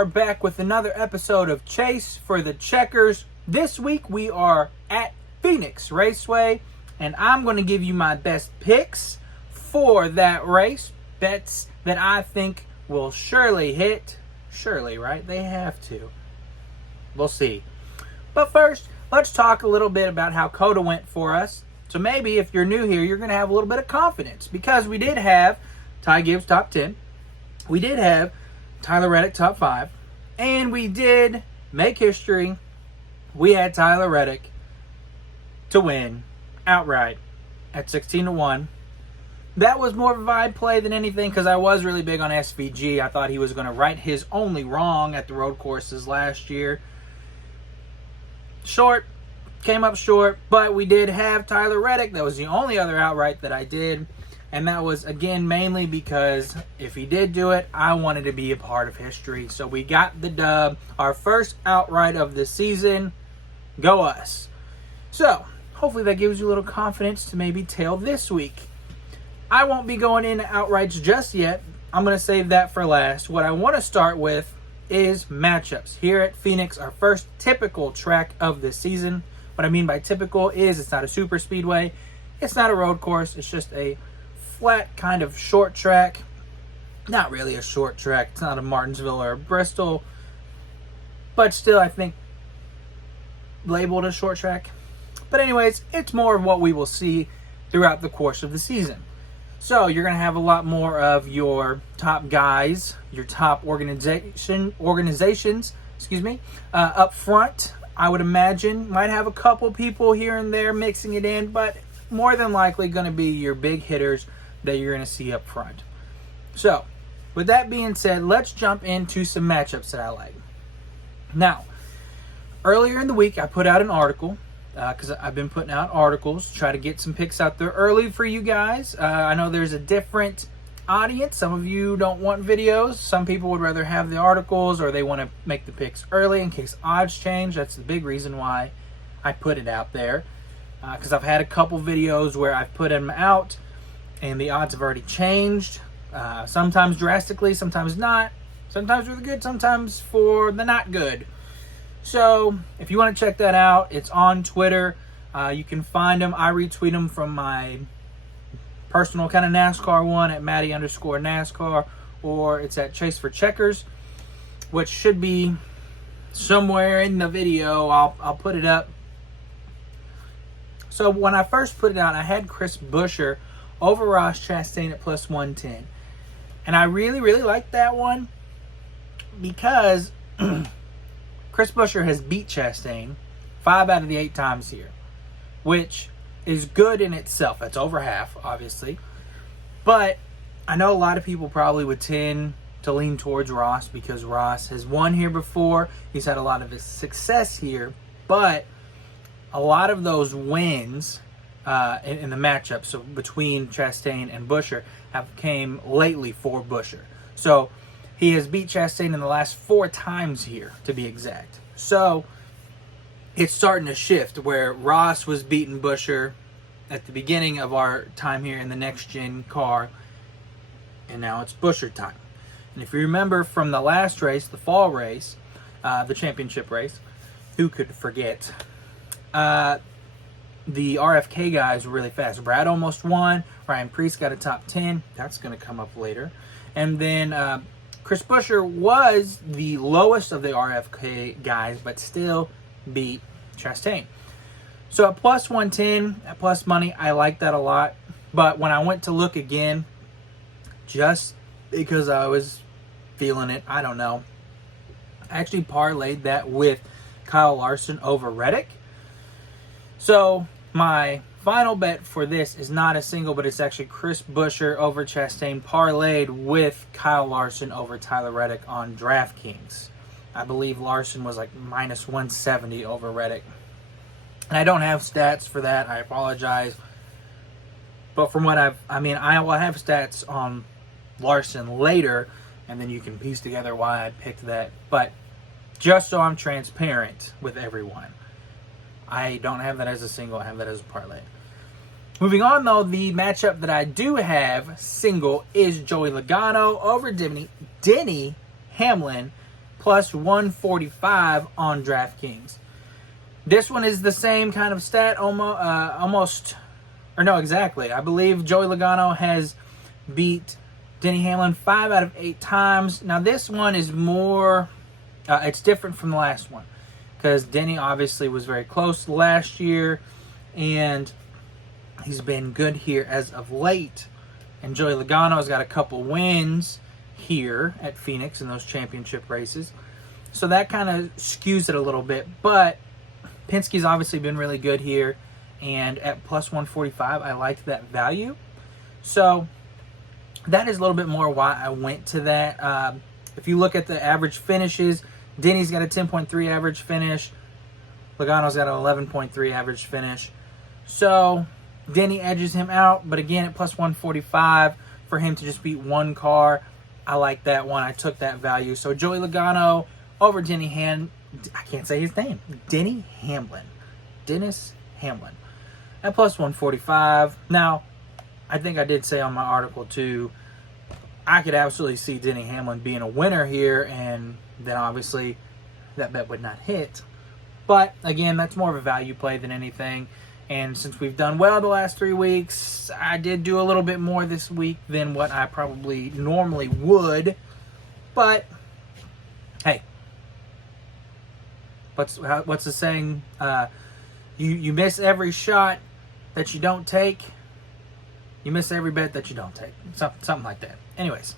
are back with another episode of Chase for the Checkers. This week we are at Phoenix Raceway, and I'm going to give you my best picks for that race. Bets that I think will surely hit. Surely, right? They have to. We'll see. But first, let's talk a little bit about how COTA went for us. So maybe if you're new here, you're going to have a little bit of confidence, because we did have Ty Gibbs top 10. We did have Tyler Reddick top 5, and we did make history. We had Tyler Reddick to win outright at 16-1. That was more of a vibe play than anything, because I was really big on SVG. I thought he was going to right his only wrong at the road courses last year. Came up short, but we did have Tyler Reddick. That was the only other outright that I did. And that was, again, mainly because if he did do it, I wanted to be a part of history. So we got the dub, our first outright of the season. Go us. So, hopefully that gives you a little confidence to maybe tail this week. I won't be going into outrights just yet. I'm going to save that for last. What I want to start with is matchups. Here at Phoenix, our first typical track of the season. What I mean by typical is it's not a super speedway. It's not a road course. It's just a flat kind of short track. Not really a short track. It's not a Martinsville or a Bristol, but still I think labeled a short track. But anyways, it's more of what we will see throughout the course of the season. So you're going to have a lot more of your top guys, your top organizations, up front. I would imagine might have a couple people here and there mixing it in, but more than likely going to be your big hitters that you're going to see up front. So, with that being said, let's jump into some matchups that I like. Now, earlier in the week, I put out an article, because I've been putting out articles to try to get some picks out there early for you guys. I know there's a different audience. Some of you don't want videos. Some people would rather have the articles, or they want to make the picks early in case odds change. That's the big reason why I put it out there, because I've had a couple videos where I've put them out and the odds have already changed, sometimes drastically, sometimes not, sometimes for the good, sometimes for the not good. So if you want to check that out, it's on Twitter. You can find them. I retweet them from my personal kind of NASCAR one at Matty_NASCAR, or it's at Chase for Checkers, which should be somewhere in the video. I'll put it up. So when I first put it out, I had Chris Buescher over Ross Chastain at plus 110. And I really, really like that one because Chris Buescher has beat Chastain 5 out of the 8 times here, which is good in itself. That's over half, obviously. But I know a lot of people probably would tend to lean towards Ross because Ross has won here before. He's had a lot of his success here, but a lot of those wins in the matchup, so between Chastain and Buescher, have came lately for Buescher. So he has beat Chastain in the last 4 times here, to be exact. So it's starting to shift where Ross was beating Buescher at the beginning of our time here in the next-gen car, and now it's Buescher time. And if you remember from the last race, the fall race, the championship race, who could forget? The RFK guys were really fast. Brad almost won. Ryan Preece got a top 10. That's going to come up later. And then Chris Buescher was the lowest of the RFK guys, but still beat Chastain. So at plus 110, at plus money, I like that a lot. But when I went to look again, just because I was feeling it, I don't know, I actually parlayed that with Kyle Larson over Reddick. So my final bet for this is not a single, but it's actually Chris Buescher over Chastain parlayed with Kyle Larson over Tyler Reddick on DraftKings. I believe Larson was like minus 170 over Reddick. And I don't have stats for that. I apologize. But from what I will have stats on Larson later, and then you can piece together why I picked that. But just so I'm transparent with everyone, I don't have that as a single. I have that as a parlay. Moving on, though, the matchup that I do have single is Joey Logano over Denny Hamlin plus 145 on DraftKings. This one is the same kind of stat, almost, or no, exactly. I believe Joey Logano has beat Denny Hamlin 5 out of 8 times. Now this one is more, it's different from the last one, because Denny obviously was very close last year, and he's been good here as of late. And Joey Logano's got a couple wins here at Phoenix in those championship races. So that kind of skews it a little bit. But Penske's obviously been really good here. And at plus 145, I liked that value. So that is a little bit more why I went to that. If you look at the average finishes, Denny's got a 10.3 average finish. Logano's got an 11.3 average finish. So Denny edges him out. But again, at plus 145, for him to just beat one car, I like that one. I took that value. So Joey Logano over I can't say his name. Denny Hamlin. Dennis Hamlin. At plus 145. Now, I think I did say on my article too, I could absolutely see Denny Hamlin being a winner here, and then obviously that bet would not hit. But again, that's more of a value play than anything. And since we've done well the last 3 weeks, I did do a little bit more this week than what I probably normally would. But hey, what's the saying? You miss every shot that you don't take. You miss every bet that you don't take. Something like that. Anyways,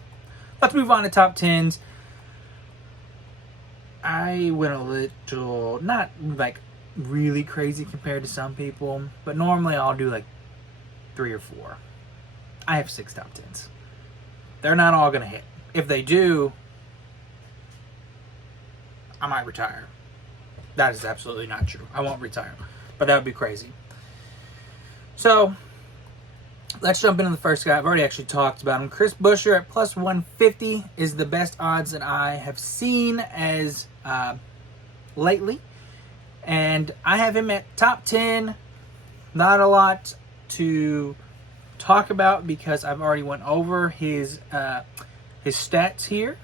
let's move on to top 10s. I went a little, not like really crazy compared to some people, but normally I'll do like 3 or 4. I have 6 top 10s. They're not all going to hit. If they do, I might retire. That is absolutely not true. I won't retire, but that would be crazy. So let's jump into the first guy. I've already actually talked about him. Chris Buescher at plus 150 is the best odds that I have seen as lately. And I have him at top 10. Not a lot to talk about because I've already went over his stats here.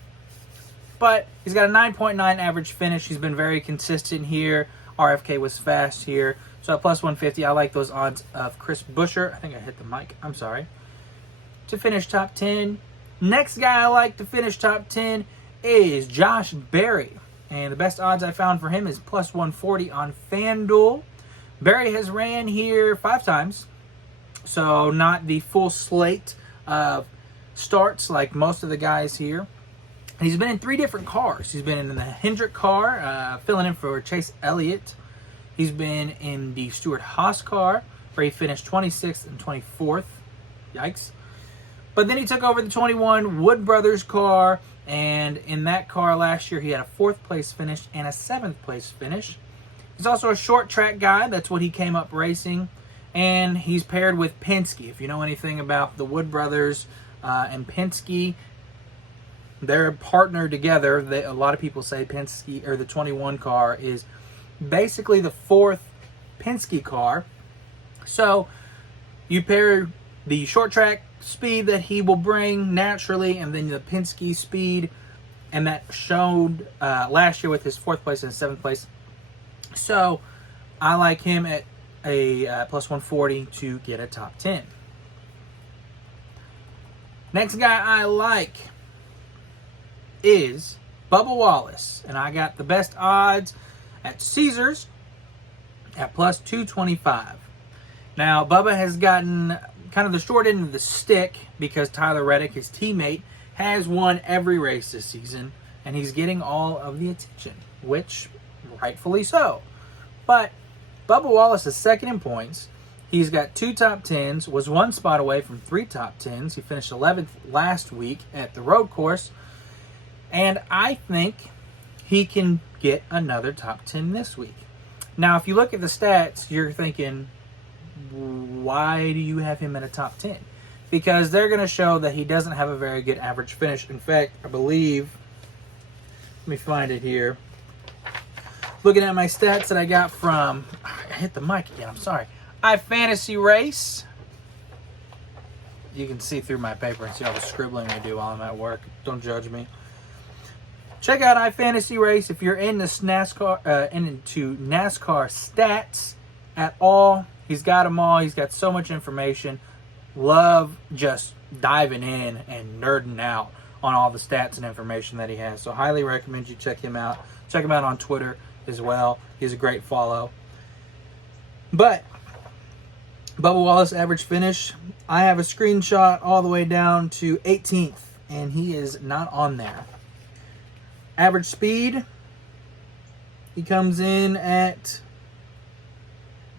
But he's got a 9.9 average finish. He's been very consistent here. RFK was fast here. So at plus 150, I like those odds of Chris Buescher. I think I hit the mic. I'm sorry. To finish top 10. Next guy I like to finish top 10 is Josh Berry. And the best odds I found for him is plus 140 on FanDuel. Berry has ran here 5 times. So not the full slate of starts like most of the guys here. He's been in 3 different cars. He's been in the Hendrick car, filling in for Chase Elliott. He's been in the Stewart-Haas car, where he finished 26th and 24th. Yikes. But then he took over the 21 Wood Brothers car, and in that car last year, he had a 4th place finish and a 7th place finish. He's also a short track guy. That's what he came up racing. And he's paired with Penske. If you know anything about the Wood Brothers and Penske, they're partnered together. A lot of people say Penske, or the 21 car, is basically the 4th Penske car. So you pair the short track speed that he will bring naturally, and then the Penske speed, and that showed last year with his 4th place and 7th place. So I like him at a plus 140 to get a top 10. Next guy I like is Bubba Wallace, and I got the best odds at Caesars at plus 225. Now, Bubba has gotten kind of the short end of the stick because Tyler Reddick, his teammate, has won every race this season, and he's getting all of the attention, which rightfully so. But Bubba Wallace is second in points. He's got 2 top 10s, was 1 spot away from 3 top 10s. He finished 11th last week at the road course, and I think he can get another top 10 this week. Now, if you look at the stats, you're thinking, why do you have him in a top 10? Because they're going to show that he doesn't have a very good average finish. In fact, I believe, let me find it here. Looking at my stats that I got from, I hit the mic again, I'm sorry. iFantasy Race. You can see through my paper and see all the scribbling I do while I'm at work. Don't judge me. check out iFantasy Race if you're into NASCAR stats at all. He's got them all. He's got so much information. Love just diving in and nerding out on all the stats and information that he has. So highly recommend you check him out. Check him out on Twitter as well. He's a great follow. But Bubba Wallace average finish, I have a screenshot all the way down to 18th, and he is not on there. Average speed, he comes in at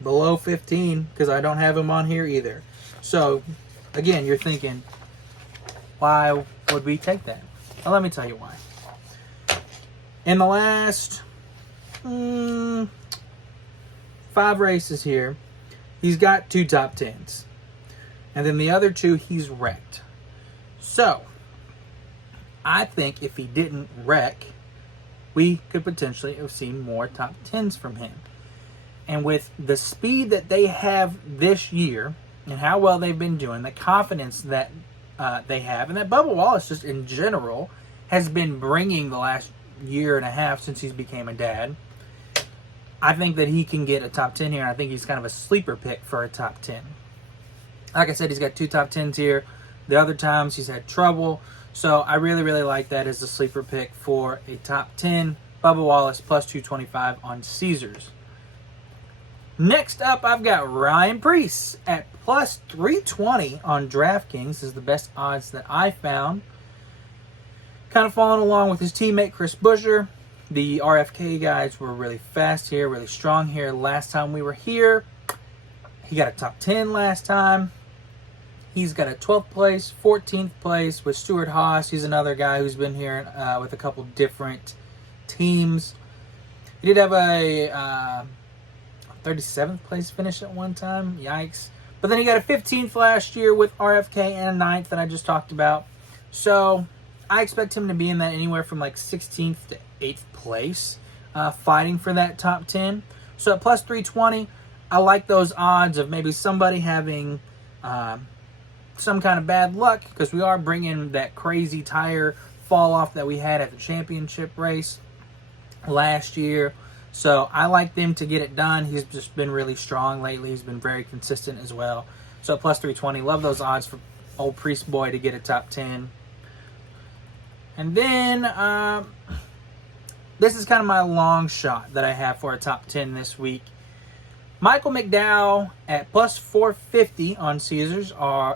below 15 because I don't have him on here either. So, again, you're thinking, why would we take that? Well, let me tell you why. In the last 5 races here, he's got 2 top 10s. And then the other 2, he's wrecked. So, I think if he didn't wreck, we could potentially have seen more top 10s from him. And with the speed that they have this year, and how well they've been doing, the confidence that they have, and that Bubba Wallace just in general has been bringing the last year and a half since he's became a dad, I think that he can get a top 10 here, and I think he's kind of a sleeper pick for a top 10. Like I said, he's got 2 top 10s here. The other times he's had trouble, so I really, really like that as a sleeper pick for a top 10. Bubba Wallace plus 225 on Caesars. Next up, I've got Ryan Preece at plus 320 on DraftKings. This is the best odds that I found. Kind of following along with his teammate Chris Buescher. The RFK guys were really fast here, really strong here last time we were here. He got a top 10 last time. He's got a 12th place, 14th place with Stuart Haas. He's another guy who's been here with a couple different teams. He did have a 37th place finish at one time. Yikes. But then he got a 15th last year with RFK and a 9th that I just talked about. So I expect him to be in that anywhere from like 16th to 8th place, fighting for that top 10. So at plus 320, I like those odds of maybe somebody having some kind of bad luck, because we are bringing that crazy tire fall off that we had at the championship race last year. So I like them to get it done. He's just been really strong lately. He's been very consistent as well. So plus 320, love those odds for old Priest Boy to get a top 10. And then this is kind of my long shot that I have for a top 10 this week. Michael McDowell at plus 450 on Caesars.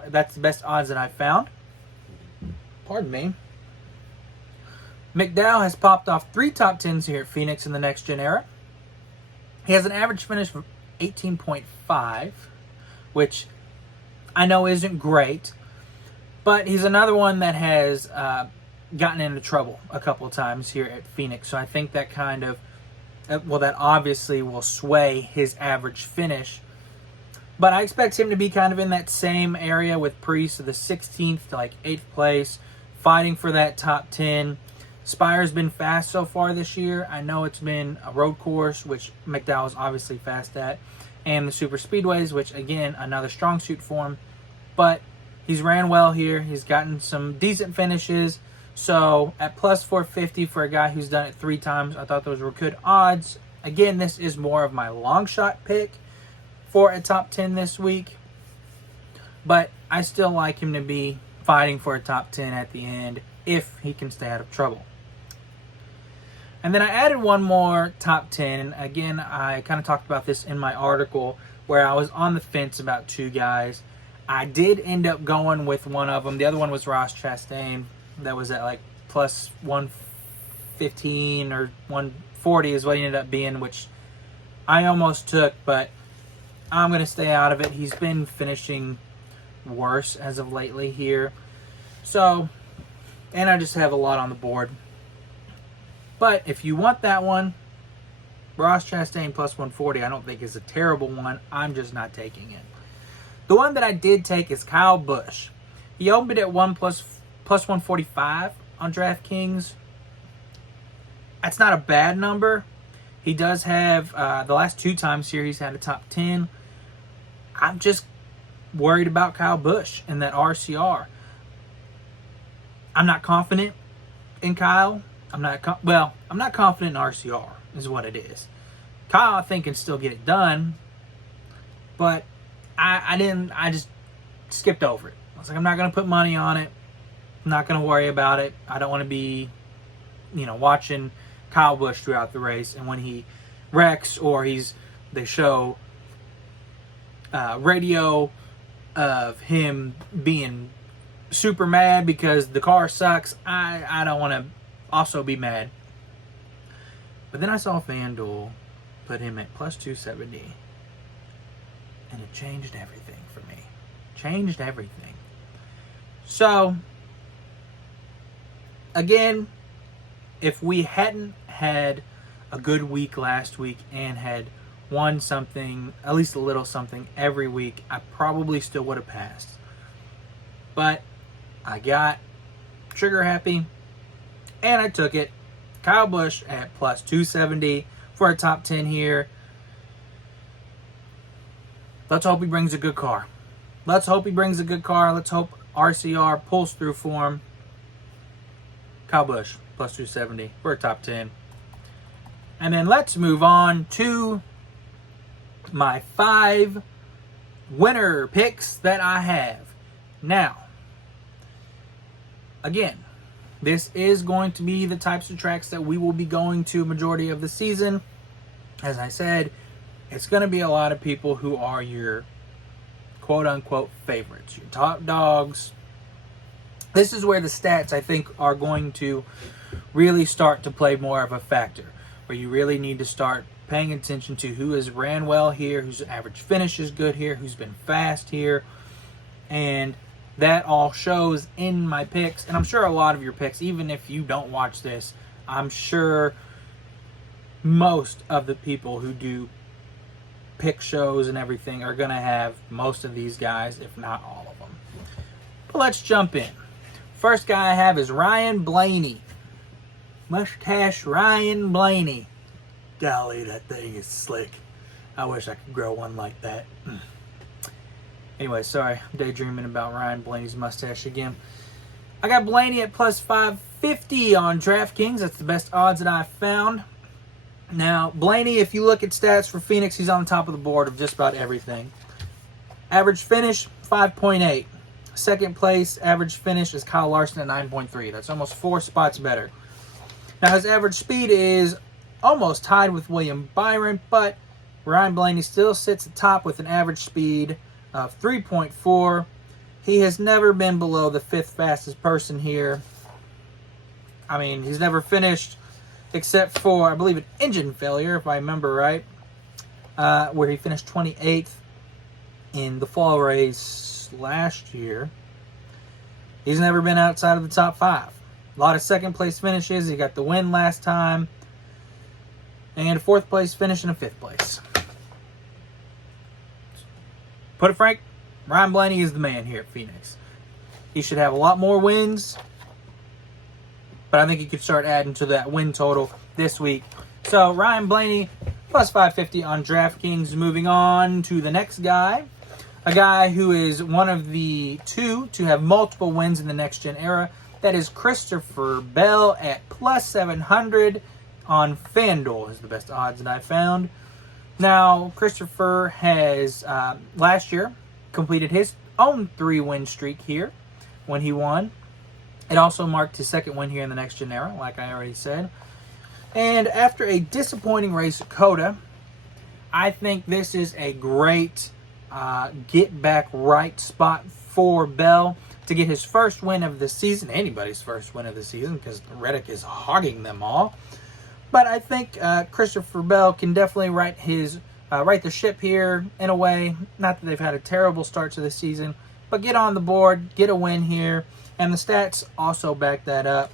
That's the best odds that I've found. Pardon me. McDowell has popped off 3 top 10s here at Phoenix in the Next Gen era. He has an average finish of 18.5, which I know isn't great, but he's another one that has gotten into trouble a couple of times here at Phoenix. So I think that kind of, that obviously will sway his average finish. But I expect him to be kind of in that same area with Priest, so the 16th to like 8th place, fighting for that top 10. Spire's been fast so far this year. I know it's been a road course, which McDowell is obviously fast at, and the super speedways, which again, another strong suit for him. But he's ran well here. He's gotten some decent finishes. So at plus 450 for a guy who's done it 3 times, I thought those were good odds. Again, this is more of my long shot pick for a top 10 this week, but I still like him to be fighting for a top 10 at the end if he can stay out of trouble. And then I added one more top 10. And again, I kind of talked about this in my article where I was on the fence about 2 guys. I did end up going with one of them. The other one was Ross Chastain. That was at like plus 115 or 140 is what he ended up being, which I almost took, but I'm going to stay out of it. He's been finishing worse as of lately here. So, and I just have a lot on the board. But if you want that one, Ross Chastain plus 140 I don't think is a terrible one. I'm just not taking it. The one that I did take is Kyle Busch. He opened at plus 145 on DraftKings. That's not a bad number. He does have, the last 2 times here, he's had a top 10. I'm just worried about Kyle Busch and that RCR. I'm not confident in Kyle. I'm not confident in RCR is what it is. Kyle, I think, can still get it done, but I just skipped over it. I was like, I'm not going to put money on it. I'm not going to worry about it. I don't want to be, watching Kyle Busch throughout the race, and when he wrecks or they show radio of him being super mad because the car sucks, I don't want to also be mad. But then I saw FanDuel put him at plus 270, and it changed everything for me. Changed everything. So, again, if we hadn't had a good week last week and had won something, at least a little something every week, I probably still would have passed. But I got trigger happy, and I took it. Kyle Busch at plus 270 for a top 10 here. Let's hope he brings a good car. Let's hope RCR pulls through for him. Kyle Busch plus 270 for a top 10. And then let's move on to my 5 winner picks that I have. Now, again, this is going to be the types of tracks that we will be going to majority of the season. As I said, it's going to be a lot of people who are your quote-unquote favorites, your top dogs. This is where the stats, I think, are going to really start to play more of a factor, where you really need to start paying attention to who has ran well here, whose average finish is good here, who's been fast here, and that all shows in my picks. And I'm sure a lot of your picks, even if you don't watch this, I'm sure most of the people who do pick shows and everything are going to have most of these guys, if not all of them. But let's jump in. First guy I have is Ryan Blaney. Mustache Ryan Blaney. Golly, that thing is slick. I wish I could grow one like that. Anyway, sorry, I'm daydreaming about Ryan Blaney's mustache again. I got Blaney at plus 550 on DraftKings. That's the best odds that I've found. Now, Blaney, if you look at stats for Phoenix, he's on the top of the board of just about everything. Average finish, 5.8. Second place average finish is Kyle Larson at 9.3. That's almost 4 spots better. Now, his average speed is almost tied with William Byron, but Ryan Blaney still sits atop with an average speed of 3.4. He has never been below the 5th fastest person here. I mean, he's never finished except for, I believe, an engine failure, if I remember right, where he finished 28th in the fall race last year. He's never been outside of the top 5. A lot of second place finishes. He got the win last time. And a 4th place finish and a 5th place. Put it frank, Ryan Blaney is the man here at Phoenix. He should have a lot more wins, but I think he could start adding to that win total this week. So Ryan Blaney plus 550 on DraftKings. Moving on to the next guy. A guy who is one of the 2 to have multiple wins in the next-gen era. That is Christopher Bell at plus 700 on FanDuel is the best odds that I found. Now, Christopher has, last year, completed his own 3-win streak here when he won. It also marked his 2nd win here in the next-gen era, like I already said. And after a disappointing race at COTA, I think this is a great get-back-right spot for Bell to get his first win of the season, anybody's first win of the season, because Reddick is hogging them all. But I think Christopher Bell can definitely right the ship here in a way. Not that they've had a terrible start to the season, but get on the board, get a win here. And the stats also back that up.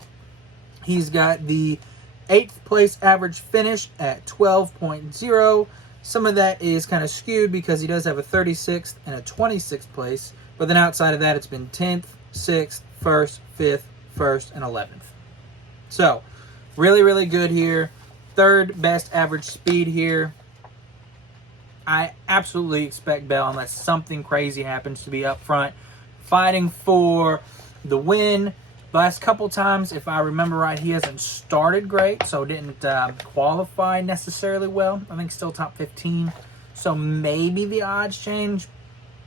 He's got the 8th place average finish at 12.0. Some of that is kind of skewed because he does have a 36th and a 26th place. But then outside of that, it's been 10th, 6th, 1st, 5th, 1st, and 11th. So, really, really good here. 3rd best average speed here. I absolutely expect Bell, unless something crazy happens, to be up front, fighting for the win The last couple times, if I remember right, he hasn't started great, so didn't qualify necessarily well. I think still top 15. So maybe the odds change,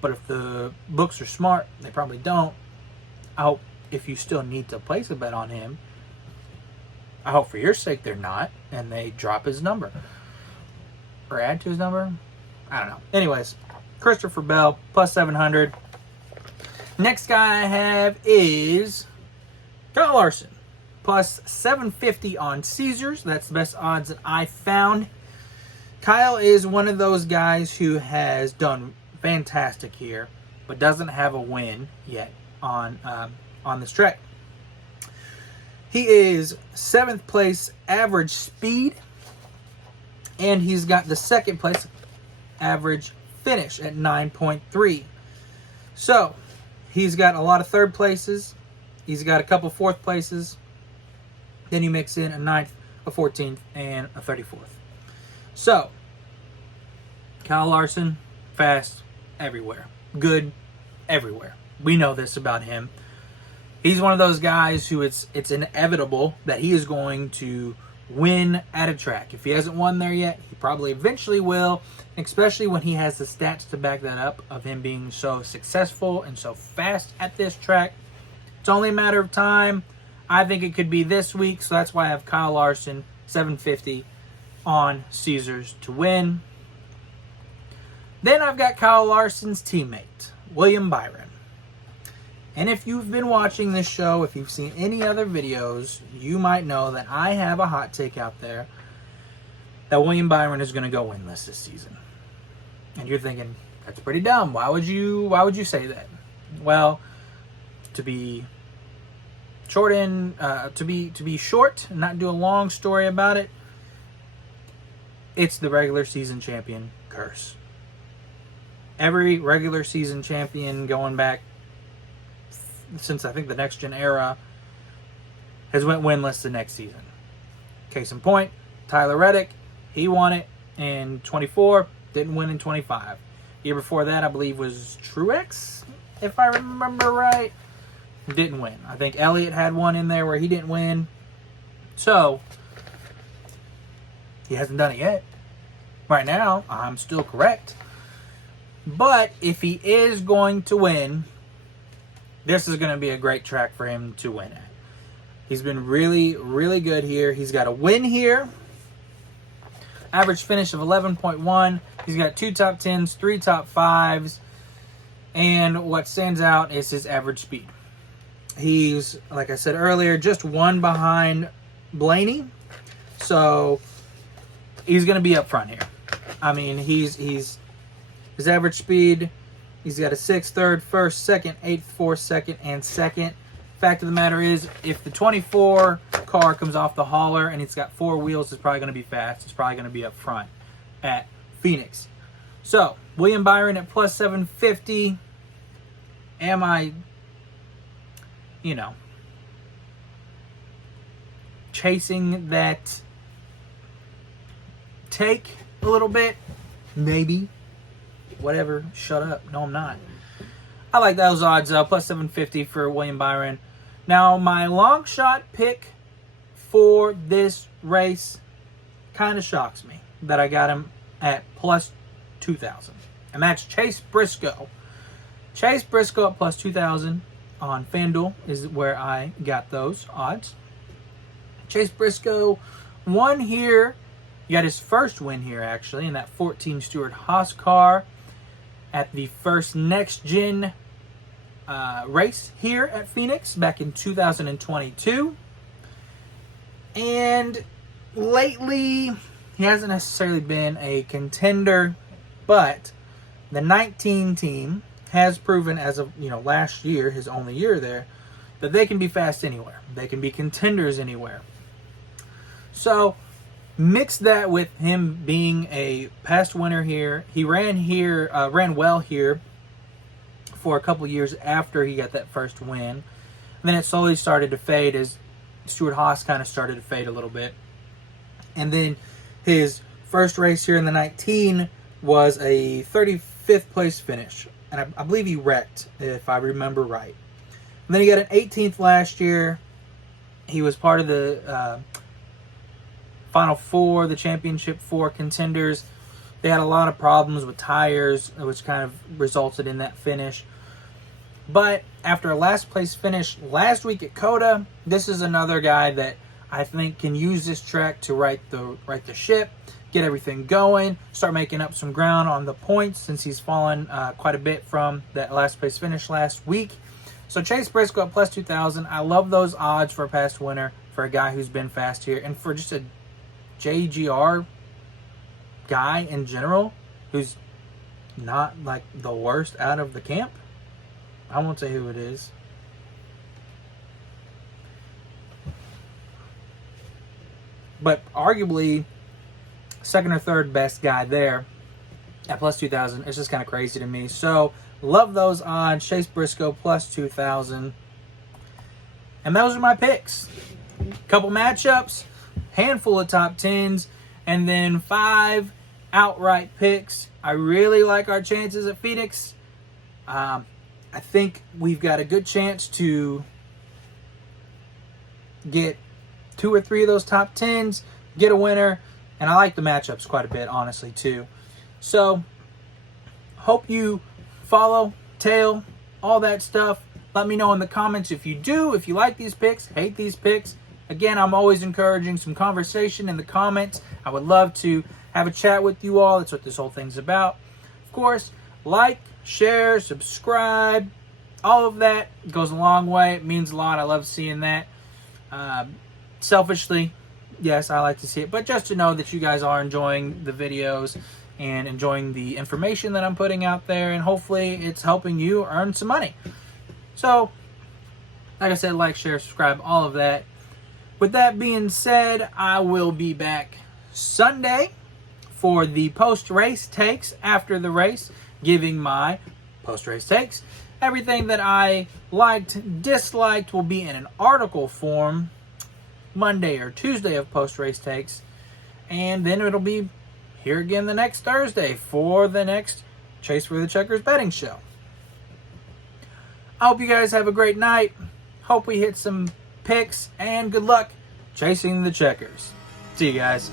but if the books are smart, they probably don't. I hope if you still need to place a bet on him, I hope for your sake they're not, and they drop his number. Or add to his number? I don't know. Anyways, Christopher Bell, plus 700. Next guy I have is Kyle Larson, plus 750 on Caesars. That's the best odds that I found. Kyle is one of those guys who has done fantastic here, but doesn't have a win yet on this track. He is 7th place average speed, and he's got the 2nd place average finish at 9.3. So he's got a lot of 3rd places. He's got a couple 4th places. Then you mix in a 9th, a 14th, and a 34th. So Kyle Larson, fast everywhere. Good everywhere. We know this about him. He's one of those guys who it's inevitable that he is going to win at a track. If he hasn't won there yet, he probably eventually will, especially when he has the stats to back that up of him being so successful and so fast at this track. It's only a matter of time. I think it could be this week, so that's why I have Kyle Larson, 750 on Caesars to win. Then I've got Kyle Larson's teammate, William Byron. And if you've been watching this show, if you've seen any other videos, you might know that I have a hot take out there that William Byron is going to go winless this season. And you're thinking, that's pretty dumb. Why would you say that? Well, to be short and not do a long story about it, it's the regular season champion curse. Every regular season champion going back since I think the Next Gen era has went winless the next season. Case in point, Tyler Reddick, he won it in 24, didn't win in 25. Year before that, I believe, was Truex, if I remember right. Didn't win. I think Elliott had one in there where he didn't win. So, he hasn't done it yet. Right now, I'm still correct. But if he is going to win, this is going to be a great track for him to win at. He's been really, really good here. He's got a win here. Average finish of 11.1. He's got 2 top 10s, 3 top 5s. And what stands out is his average speed. He's, like I said earlier, just 1 behind Blaney. So he's going to be up front here. I mean, he's his average speed, he's got a 6th, 3rd, 1st, 2nd, 8th, 4th, 2nd, and 2nd. Fact of the matter is, if the 24 car comes off the hauler and it's got 4 wheels, it's probably going to be fast. It's probably going to be up front at Phoenix. So, William Byron at plus 750. Am I, chasing that take a little bit? Maybe. Whatever. Shut up. No, I'm not. I like those odds, plus 750 for William Byron. Now, my long shot pick for this race kind of shocks me that I got him at plus 2,000. And that's Chase Briscoe. Chase Briscoe at plus 2,000 on FanDuel is where I got those odds. Chase Briscoe won here. He got his first win here, actually, in that 14 Stewart Haas car at the first Next Gen race here at Phoenix back in 2022. And lately, he hasn't necessarily been a contender, but the 19 team has proven as of last year, his only year there, that they can be fast anywhere. They can be contenders anywhere. So mix that with him being a past winner here. He ran well here for a couple years after he got that first win. And then it slowly started to fade as Stewart Haas kind of started to fade a little bit. And then his first race here in the 19 was a 35th place finish. And I believe he wrecked, if I remember right. And then he got an 18th last year. He was part of the Final Four, the Championship 4 contenders. They had a lot of problems with tires, which kind of resulted in that finish. But after a last place finish last week at COTA, this is another guy that I think can use this track to right the ship, get everything going, start making up some ground on the points since he's fallen quite a bit from that last place finish last week. So Chase Briscoe at plus 2,000. I love those odds for a past winner for a guy who's been fast here, and for just a JGR guy in general who's not like the worst out of the camp. I won't say who it is. But arguably second or third best guy there at plus 2,000. It's just kind of crazy to me. So love those odds. Chase Briscoe plus 2,000. And those are my picks. Couple matchups, handful of top 10s, and then 5 outright picks. I really like our chances at Phoenix. I think we've got a good chance to get 2 or 3 of those top 10s, get a winner, and I like the matchups quite a bit, honestly, too. So, hope you follow, tail, all that stuff. Let me know in the comments if you do, if you like these picks, hate these picks. Again, I'm always encouraging some conversation in the comments. I would love to have a chat with you all. That's what this whole thing's about. Of course, like, share, subscribe, all of that goes a long way. It means a lot. I love seeing that. Selfishly, yes, I like to see it, but just to know that you guys are enjoying the videos and enjoying the information that I'm putting out there, and hopefully it's helping you earn some money. So, like I said, like, share, subscribe, all of that. With that being said, I will be back Sunday for the post-race takes after the race, giving my post-race takes. Everything that I liked, disliked will be in an article form Monday or Tuesday of post-race takes. And then it'll be here again the next Thursday for the next Chase for the Checkers betting show. I hope you guys have a great night. Hope we hit some picks, and good luck chasing the checkers. See you guys.